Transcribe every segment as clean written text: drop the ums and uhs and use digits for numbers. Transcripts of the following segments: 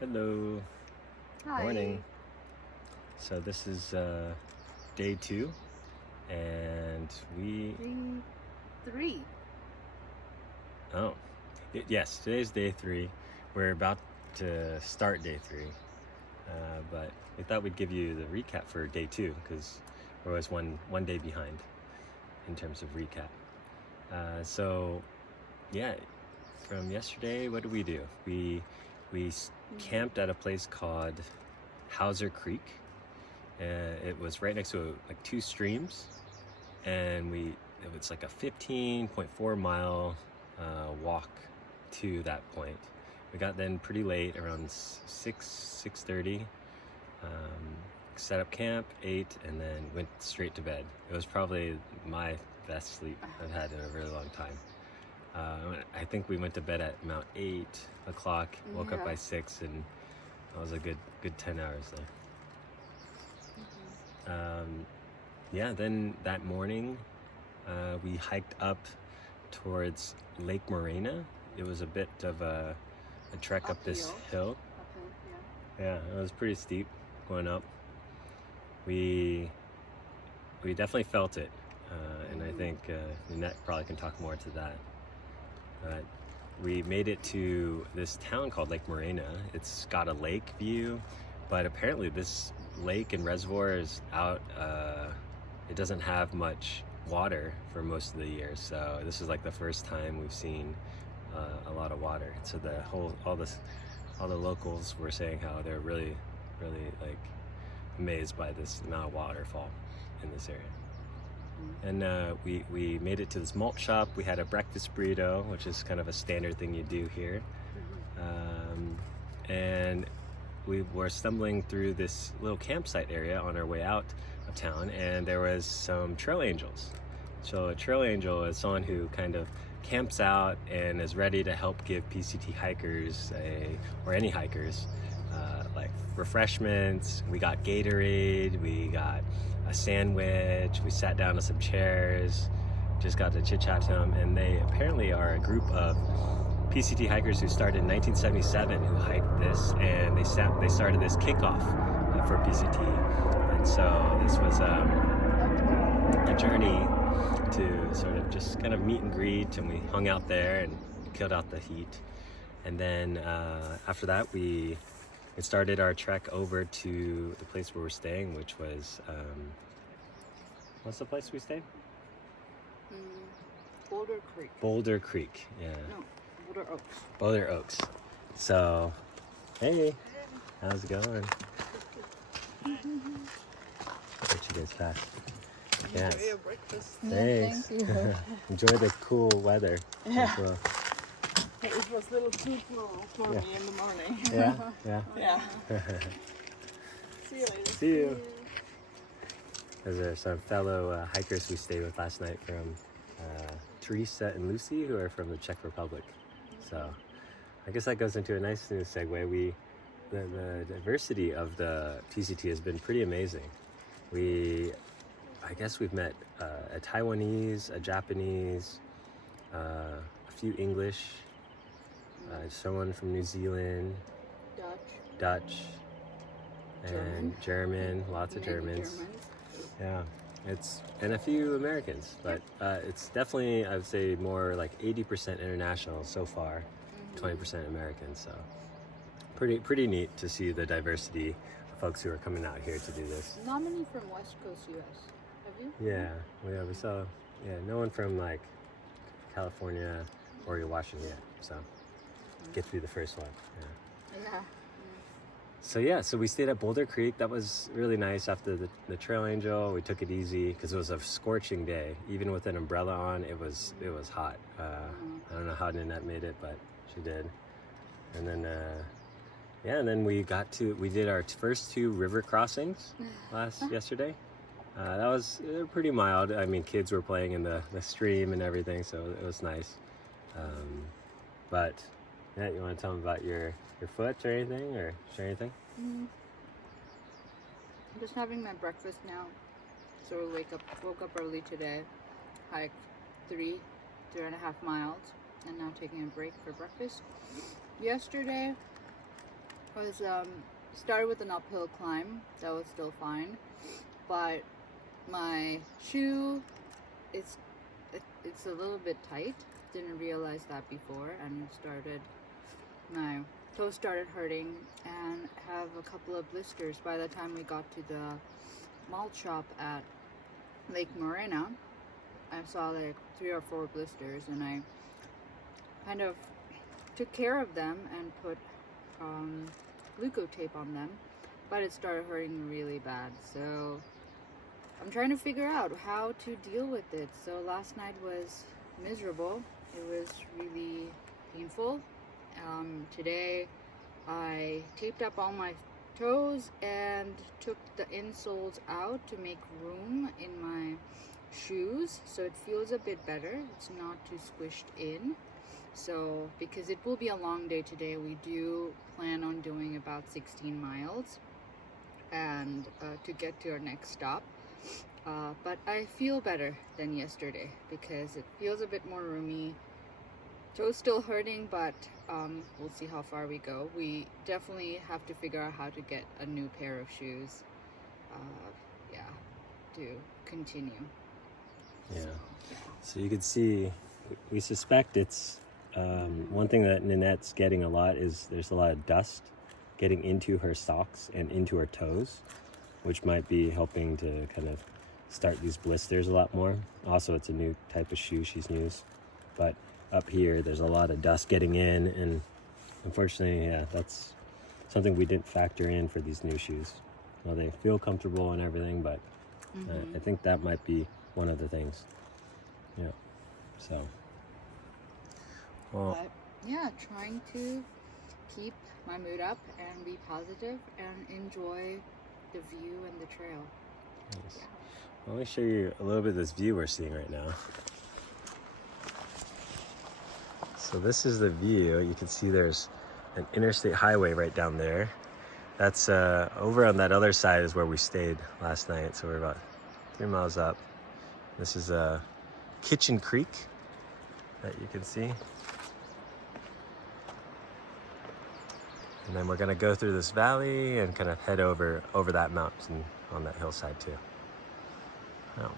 Hello. Hi. Morning. So this is day 2, and we Three. oh yes, today's day 3. We're about to start day 3, but we thought we'd give you the recap for day 2 because we're always one day behind in terms of recap. So yeah, from yesterday, what did we do? We camped at a place called Hauser Creek. It was right next to like 2 streams, and it was like a 15.4 mile walk to that point. We got then pretty late, around 6:30. Set up camp, ate, and then went straight to bed. It was probably my best sleep I've had in a really long time. I think we went to bed at about 8 o'clock, woke up by 6, and that was a good 10 hours there. Yeah, then that morning we hiked up towards Lake Morena. It was a bit of a trek up this hill. Yeah, it was pretty steep going up. We definitely felt it, and I think Nanette probably can talk more to that. But we made it to this town called Lake Morena. It's got a lake view, but apparently this lake and reservoir is out. It doesn't have much water for most of the year, so this is like the first time we've seen a lot of water. So all the locals were saying how they're really like amazed by this amount of waterfall in this area. And we made it to this malt shop. We had a breakfast burrito, which is kind of a standard thing you do here. And we were stumbling through this little campsite area on our way out of town, and there was some trail angels. So a trail angel is someone who kind of camps out and is ready to help give PCT hikers or any hikers like refreshments. We got Gatorade, we got a sandwich, we sat down on some chairs, just got to chit chat to them, and they apparently are a group of PCT hikers who started in 1977 who hiked this, and they started this kickoff for PCT. And so this was a journey to sort of just kind of meet and greet, and we hung out there and killed out the heat. And then after that we started our trek over to the place where we're staying, which was what's the place we stayed? Boulder Creek. Boulder Creek, yeah. No, Boulder Oaks. Boulder Oaks. So, hey, how's it going? What you guys have? Yes. Enjoy your breakfast. Thanks. Thank you. Enjoy the cool weather. Yeah. As well. It was a little too cool for me in the morning. Yeah. Yeah. See you later. See you. Those are some fellow hikers we stayed with last night from Teresa and Lucy, who are from the Czech Republic. So I guess that goes into a nice new segue. The diversity of the PCT has been pretty amazing. I guess we've met a Taiwanese, a Japanese, a few English, someone from New Zealand, Dutch, and German, lots of Germans. Yeah, and a few Americans, but it's definitely, I would say, more like 80% international so far, 20% American. So pretty neat to see the diversity of folks who are coming out here to do this. Not many from West Coast US. Have you? Yeah, we saw. Yeah, no one from like California, Oregon, Washington yet. So get to be the first one. Yeah. So we stayed at Boulder Creek. That was really nice. After the Trail Angel, we took it easy because it was a scorching day. Even with an umbrella on, it was hot. I don't know how Nanette made it, but she did. And then and then we did our first 2 river crossings yesterday. That was pretty mild. I mean, kids were playing in the stream and everything, so it was nice. But yeah, you want to tell them about your foot or anything, or share anything? I'm just having my breakfast now. So we woke up early today, hiked 3.5 miles, and now taking a break for breakfast. Yesterday, was started with an uphill climb. That was still fine, but my shoe, it's a little bit tight. Didn't realize that before, and my toes started hurting and have a couple of blisters. By the time we got to the malt shop at Lake Morena, I saw like 3 or 4 blisters, and I kind of took care of them and put glucotape on them, but it started hurting really bad. So I'm trying to figure out how to deal with it. So last night was miserable. It was really painful. Today I taped up all my toes and took the insoles out to make room in my shoes, so it feels a bit better. It's not too squished in. So because it will be a long day today, we do plan on doing about 16 miles and to get to our next stop. But I feel better than yesterday because it feels a bit more roomy. Toes still hurting, but we'll see how far we go. We definitely have to figure out how to get a new pair of shoes, to continue. Yeah. So you can see, we suspect it's one thing that Nanette's getting a lot is there's a lot of dust getting into her socks and into her toes, which might be helping to kind of start these blisters a lot more. Also, it's a new type of shoe she's used, but up here there's a lot of dust getting in, and unfortunately, yeah, that's something we didn't factor in for these new shoes. Well, they feel comfortable and everything, but I think that might be one of the things. Yeah. So, well, but yeah, trying to keep my mood up and be positive and enjoy the view and the trail. nice. Well, let me show you a little bit of this view we're seeing right now. So this is the view. You can see there's an interstate highway right down there. That's over on that other side is where we stayed last night. So we're about 3 miles up. This is Kitchen Creek that you can see. And then we're gonna go through this valley and kind of head over that mountain on that hillside too. Oh.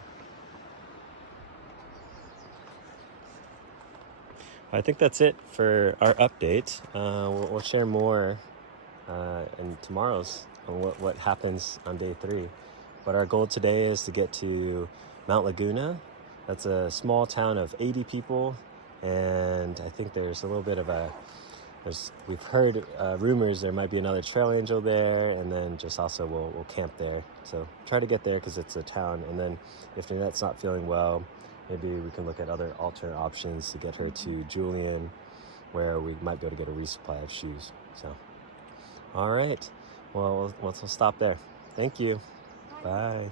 I think that's it for our update. We'll share more in tomorrow's on what happens on day 3. But our goal today is to get to Mount Laguna. That's a small town of 80 people, and I think there's a little bit of we've heard rumors there might be another trail angel there, and then just also we'll camp there. So try to get there because it's a town, and then if Nanette's not feeling well, maybe we can look at other alternate options to get her to Julian, where we might be able to get a resupply of shoes. So, all right. Well, we'll stop there. Thank you. Bye.